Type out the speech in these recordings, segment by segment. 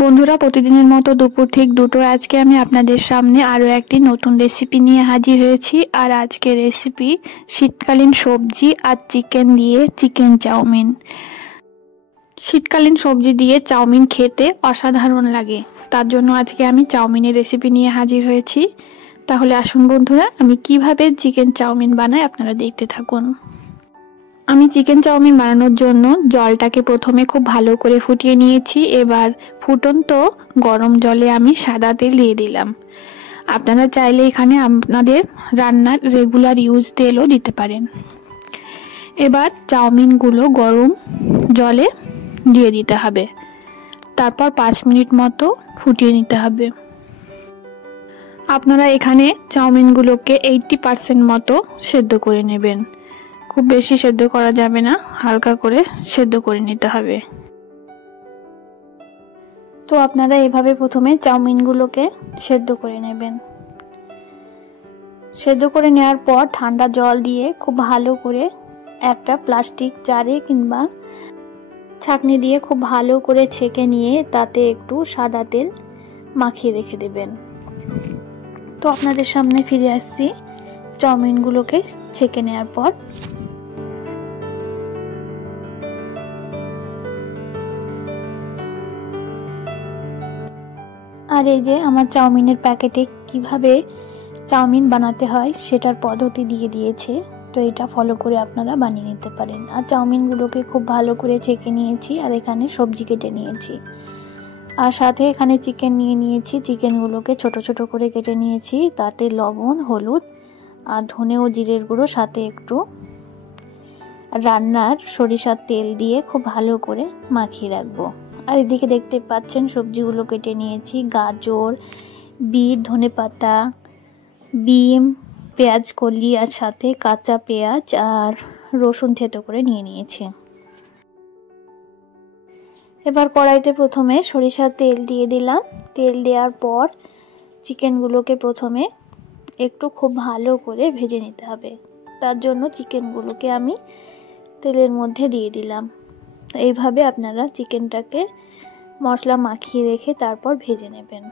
বন্ধুরা, প্রতিদিনের মতো দুপুর ঠিক দুটোয় আজকে আমি আপনাদের সামনে আরও একটি নতুন রেসিপি নিয়ে হাজির হয়েছি। আর আজকের রেসিপি শীতকালীন সবজি আর চিকেন দিয়ে চিকেন চাউমিন। শীতকালীন সবজি দিয়ে চাউমিন খেতে অসাধারণ লাগে, তার জন্য আজকে আমি চাউমিনের রেসিপি নিয়ে হাজির হয়েছি। তাহলে আসুন বন্ধুরা, আমি কিভাবে চিকেন চাউমিন বানাই আপনারা দেখতে থাকুন। আমি চিকেন চাউমিন বানানোর জন্য জলটাকে প্রথমে খুব ভালো করে ফুটিয়ে নিয়েছি। এবার ফুটন্ত গরম জলে আমি সাদা তেল দিয়ে দিলাম। আপনারা চাইলে এখানে আপনাদের রান্নার রেগুলার ইউজ তেলও দিতে পারেন। এবার চাউমিনগুলো গরম জলে দিয়ে দিতে হবে, তারপর 5 মিনিট মতো ফুটিয়ে নিতে হবে। আপনারা এখানে চাউমিনগুলোকে 80% মতো সেদ্ধ করে নেবেন। খুব বেশি সেদ্ধ করা যাবে না, হালকা করে সেদ্ধ করে নিতে হবে। তো আপনারা এভাবে প্রথমে চাউমিনগুলোকে সেদ্ধ করে নেবেন। সেদ্ধ করে নেওয়ার পর ঠান্ডা জল দিয়ে খুব ভালো করে একটা প্লাস্টিক জারে কিংবা ছাঁকনি দিয়ে খুব ভালো করে ছেঁকে নিয়ে তাতে একটু সাদা তেল মাখিয়ে রেখে দেবেন। তো আপনাদের সামনে ফিরে আসছি চাউমিনগুলোকে ছেঁকে নেওয়ার পর। আর এই যে আমার চাউমিনের প্যাকেটে কিভাবে চাউমিন বানাতে হয় সেটার পদ্ধতি দিয়ে দিয়েছে, তো এটা ফলো করে আপনারা বানিয়ে নিতে পারেন। আর চাউমিনগুলোকে খুব ভালো করে ছেঁকে নিয়েছি, আর এখানে সবজি কেটে নিয়েছি, আর সাথে এখানে চিকেন নিয়ে নিয়েছি। চিকেনগুলোকে ছোট ছোট করে কেটে নিয়েছি, তাতে লবণ, হলুদ আর ধনে ও জিরের গুঁড়ো, সাথে একটু রান্নার সরিষার তেল দিয়ে খুব ভালো করে মাখিয়ে রাখবো। আর এদিকে দেখতে পাচ্ছেন সবজিগুলো কেটে নিয়েছি। গাজর, বিট, ধনেপাতা, বিম, পেঁয়াজ কলি, আর সাথে কাঁচা পেঁয়াজ আর রসুন থেতো করে নিয়ে নিয়েছি। এবার কড়াইতে প্রথমে সরিষার তেল দিয়ে দিলাম। তেল দেওয়ার পর চিকেনগুলোকে প্রথমে একটু খুব ভালো করে ভেজে নিতে হবে। তার জন্য চিকেনগুলোকে আমি তেলের মধ্যে দিয়ে দিলাম। এইভাবে আপনারা চিকেনটাকে মশলা মাখিয়ে রেখে তারপর ভেজে নেবেন।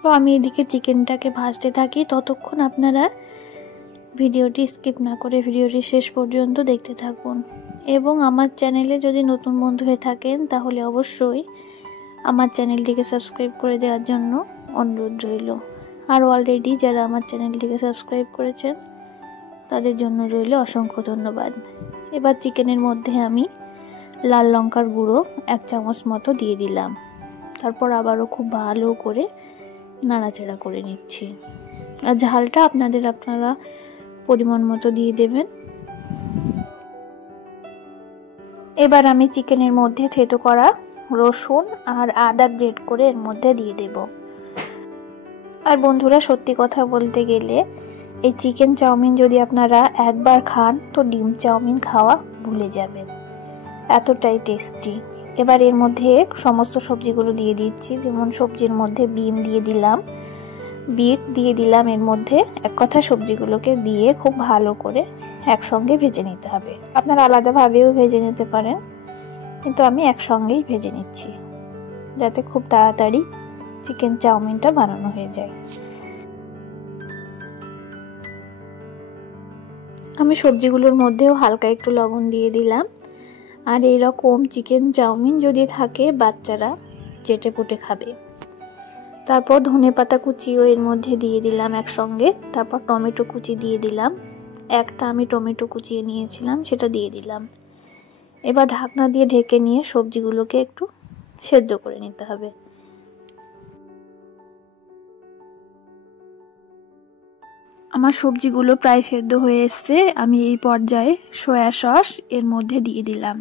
তো আমি এদিকে চিকেনটাকে ভাজতে থাকি, ততক্ষণ আপনারা ভিডিওটি স্কিপ না করে ভিডিওটি শেষ পর্যন্ত দেখতে থাকুন। এবং আমার চ্যানেলে যদি নতুন বন্ধু হয়ে থাকেন তাহলে অবশ্যই আমার চ্যানেলটিকে সাবস্ক্রাইব করে দেওয়ার জন্য অনুরোধ রইল। আর অলরেডি যারা আমার চ্যানেলটিকে সাবস্ক্রাইব করেছেন তাদের জন্য রইল অসংখ্য ধন্যবাদ। এবার চিকেনের মধ্যে আমি লাল লঙ্কার গুঁড়ো 1 চামচ মতো দিয়ে দিলাম। তারপর আবারও খুব ভালো করে নাড়াচাড়া করে নিচ্ছি। আর ঝালটা আপনারা পরিমাণ মতো দিয়ে দেবেন। এবার আমি চিকেনের মধ্যে থেতো করা রসুন আর আদা গ্রেট করে এর মধ্যে দিয়ে দেব। আর বন্ধুরা, সত্যি কথা বলতে গেলে এই চিকেন চাউমিন যদি আপনারা একবার খান তো ডিম চাউমিন খাওয়া ভুলে যাবেন, এতটাই টেস্টি। এবার এর মধ্যে সমস্ত সবজিগুলো দিয়ে দিচ্ছি। যেমন সবজির মধ্যে বিম দিয়ে দিলাম, বিট দিয়ে দিলাম। এর মধ্যে এক কথা সবজিগুলোকে দিয়ে খুব ভালো করে একসঙ্গে ভেজে নিতে হবে। আপনারা আলাদাভাবেও ভেজে নিতে পারেন, কিন্তু আমি একসঙ্গেই ভেজে নিচ্ছি যাতে খুব তাড়াতাড়ি চিকেন চাউমিনটা বানানো হয়ে যায়। আমি সবজিগুলোর মধ্যেও হালকা একটু লবণ দিয়ে দিলাম। আর এইরকম চিকেন চাউমিন যদি থাকে বাচ্চারা চেটে পুটে খাবে। তারপর ধনেপাতা কুচিও এর মধ্যে দিয়ে দিলাম একসঙ্গে। তারপর টমেটো কুচি দিয়ে দিলাম। একটা আমি টমেটো কুচিয়ে নিয়েছিলাম, সেটা দিয়ে দিলাম। এবার ঢাকনা দিয়ে ঢেকে নিয়ে সবজিগুলোকে একটু সেদ্ধ করে নিতে হবে। আমার সবজিগুলো প্রায় সেদ্ধ হয়ে এসছে। আমি এই পর্যায়ে সয়া সস এর মধ্যে দিয়ে দিলাম।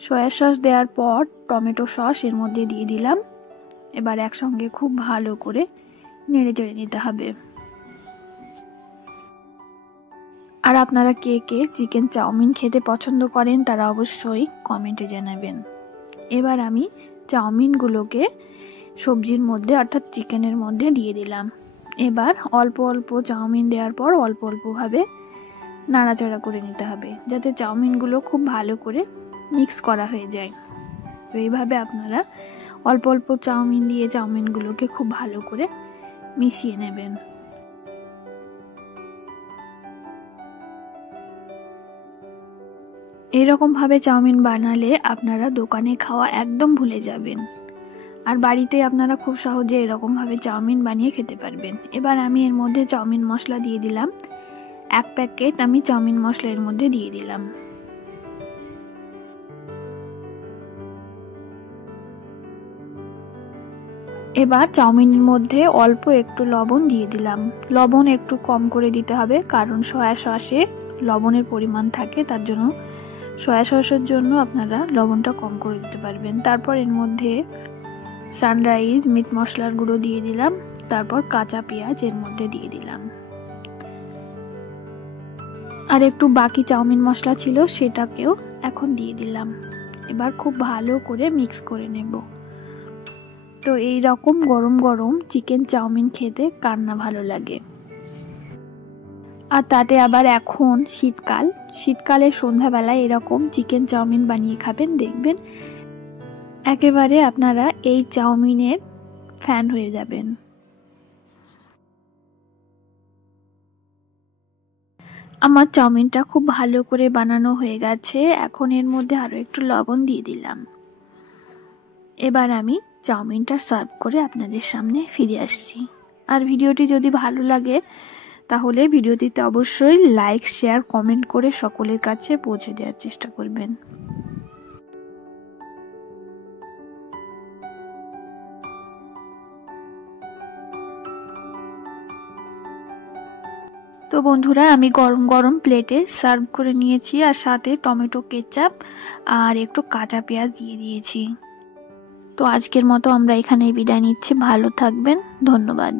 সয়া সস দেওয়ার পর টমেটো সস এর মধ্যে দিয়ে দিলাম। এবার একসঙ্গে খুব ভালো করে নেড়ে চেড়ে নিতে হবে। আর আপনারা কে কে চিকেন চাউমিন খেতে পছন্দ করেন তারা অবশ্যই কমেন্টে জানাবেন। এবার আমি চাউমিনগুলোকে সবজির মধ্যে অর্থাৎ চিকেনের মধ্যে দিয়ে দিলাম। এবার অল্প অল্প চাউমিন দেওয়ার পর অল্প অল্পভাবে নাড়াচাড়া করে নিতে হবে, যাতে চাউমিনগুলো খুব ভালো করে মিক্স করা হয়ে যায়। তো এইভাবে আপনারা অল্প অল্প চাউমিন দিয়ে চাউমিনগুলোকে খুব ভালো করে মিশিয়ে নেবেন। এরকম ভাবে চাউমিন বানালে আপনারা দোকানে খাওয়া একদম ভুলে যাবেন, আর বাড়িতে আপনারা খুব সহজে এরকম ভাবে চাউমিন বানিয়ে খেতে পারবেন। এবার আমি এর মধ্যে চাউমিন মশলা দিয়ে দিলাম, 1 প্যাকেট আমি চাউমিন মশলা এর মধ্যে দিয়ে দিলাম। এবার চাউমিনের মধ্যে অল্প একটু লবণ দিয়ে দিলাম। লবণ একটু কম করে দিতে হবে, কারণ সয়া সসে লবণের পরিমাণ থাকে, তার জন্য সয়া সসের জন্য আপনারা লবণটা কম করে দিতে পারবেন। তারপর এর মধ্যে সানরাইজ মিট মশলার গুঁড়ো দিয়ে দিলাম, তারপর কাঁচা পেঁয়াজ এর মধ্যে দিয়ে দিলাম, আর একটু বাকি চাউমিন মশলা ছিল সেটাকেও এখন দিয়ে দিলাম। এবার খুব ভালো করে মিক্স করে নেব। তো এই রকম গরম গরম চিকেন চাউমিন খেতে কার না ভালো লাগে। আর তাতে আবার এখন শীতকালের সন্ধ্যাবেলায় এরকম চিকেন চাউমিন বানিয়ে খাবেন, দেখবেন একেবারে আপনারা এই চাউমিনের ফ্যান হয়ে যাবেন। আমার চাউমিনটা খুব ভালো করে বানানো হয়ে গেছে। এখন এর মধ্যে আরো একটু লবণ দিয়ে দিলাম। এবার আমি চাউমিনটা সার্ভ করে আপনাদের সামনে ফিরে আসছি। আর ভিডিওটি যদি ভালো লাগে তাহলে ভিডিওটিতে অবশ্যই লাইক, শেয়ার, কমেন্ট করে সকলের কাছে পৌঁছে দেওয়ার চেষ্টা করবেন। তো বন্ধুরা, আমি গরম গরম প্লেটে সার্ভ করে নিয়েছি, আর সাথে টমেটো কেচাপ আর একটু কাঁচা পেঁয়াজ দিয়ে দিয়েছি। তো আজকের মতো আমরা এখানেই বিদায় নিচ্ছি। ভালো থাকবেন, ধন্যবাদ।